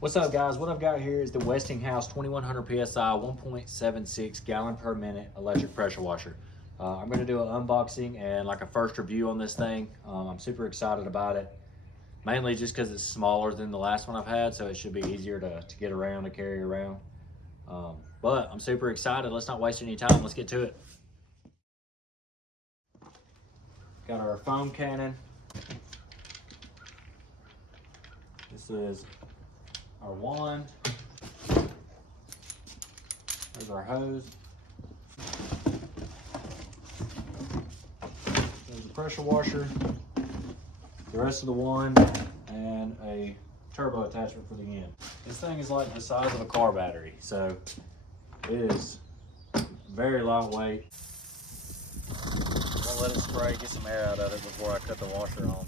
What's up, guys? What I've got here is the Westinghouse 2100 PSI 1.76 gallon per minute electric pressure washer. I'm going to do an unboxing and like a first review on this thing. I'm super excited about it, mainly just because it's smaller than the last one I've had, so it should be easier to get around, to carry around. But I'm super excited. Let's not waste any time. Let's get to it. Got our foam cannon. This is our wand. There's our hose. There's the pressure washer, the rest of the wand, and a turbo attachment for the end. This thing is like the size of a car battery, so it is very lightweight. I'm gonna let it spray, get some air out of it before I cut the washer on.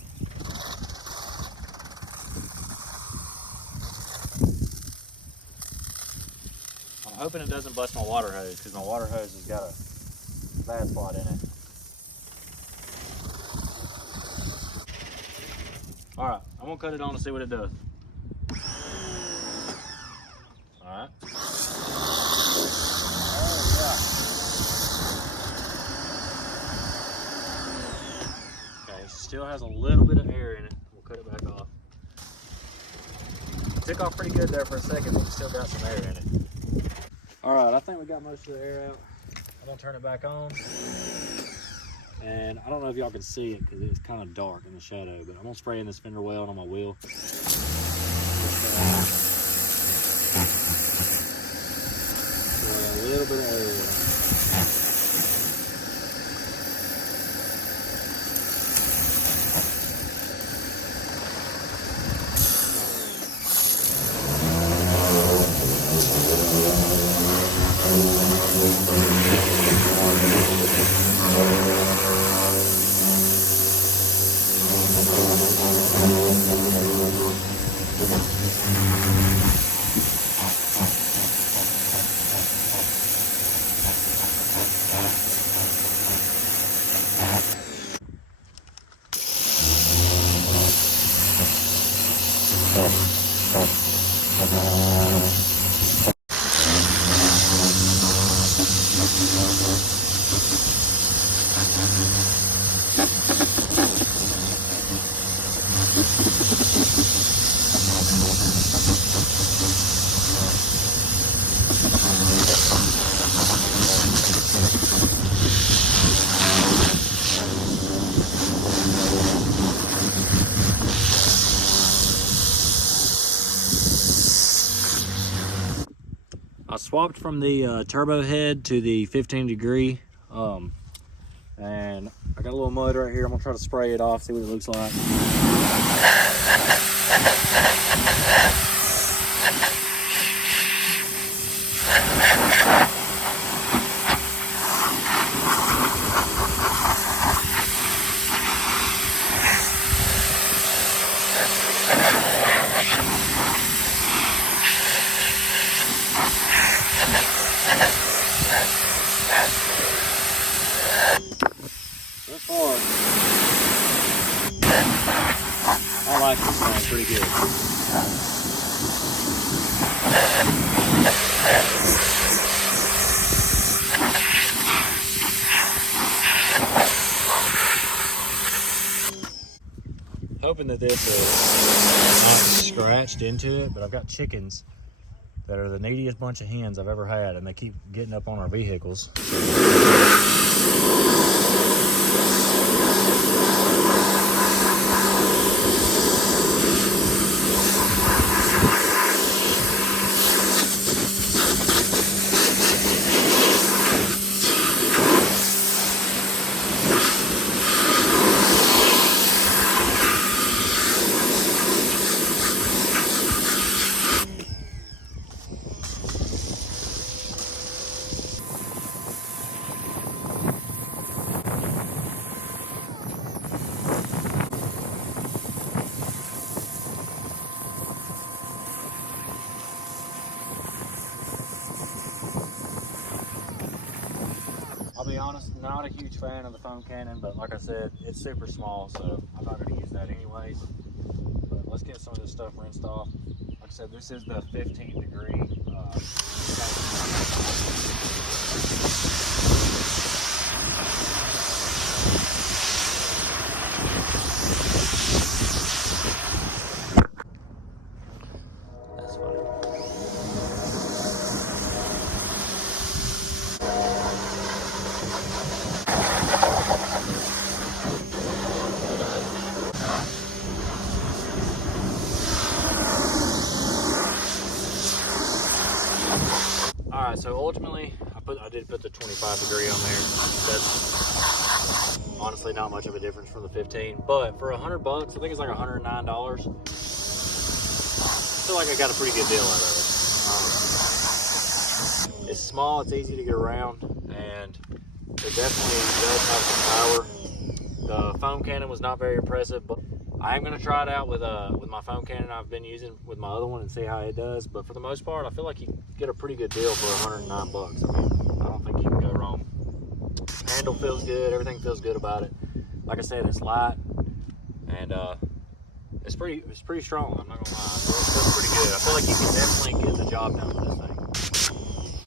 I'm hoping it doesn't bust my water hose, because my water hose has got a bad spot in it. Alright, I'm gonna cut it on and see what it does. Alright. Okay, still has a little bit of air in it. We'll cut it back off. Took off pretty good there for a second, but we still got some air in it. Alright, I think we got most of the air out. I'm gonna turn it back on. And I don't know if y'all can see it because it's kind of dark in the shadow, but I'm gonna spray in this fender weld on my wheel. A little bit of air in it. I swapped from the turbo head to the 15 degree, and I got a little mud right here. I'm gonna try to spray it off, see what it looks like. I like this thing pretty good. Hoping that this is not scratched into it, but I've got chickens that are the neediest bunch of hens I've ever had, and they keep getting up on our vehicles. I'll be honest, not a huge fan of the foam cannon, but like I said, it's super small, so I'm not going to use that anyways. But let's get some of this stuff rinsed off. I'll like I said, this is the 15 degree. That's funny. All right, so ultimately, I did put the 25 degree on there. That's honestly not much of a difference from the 15, but for $100, I think it's like $109. I feel like I got a pretty good deal out of it. It's small, it's easy to get around, and it definitely does have some power. The foam cannon was not very impressive, but I am going to try it out with my foam cannon I've been using with my other one and see how it does. But for the most part, I feel like you get a pretty good deal for $109. I mean, I don't think you can go wrong. Handle feels good, everything feels good about it. Like I said, it's light, and it's pretty strong. I'm not gonna lie. It feels pretty good. I feel like you can definitely get the job done with this thing.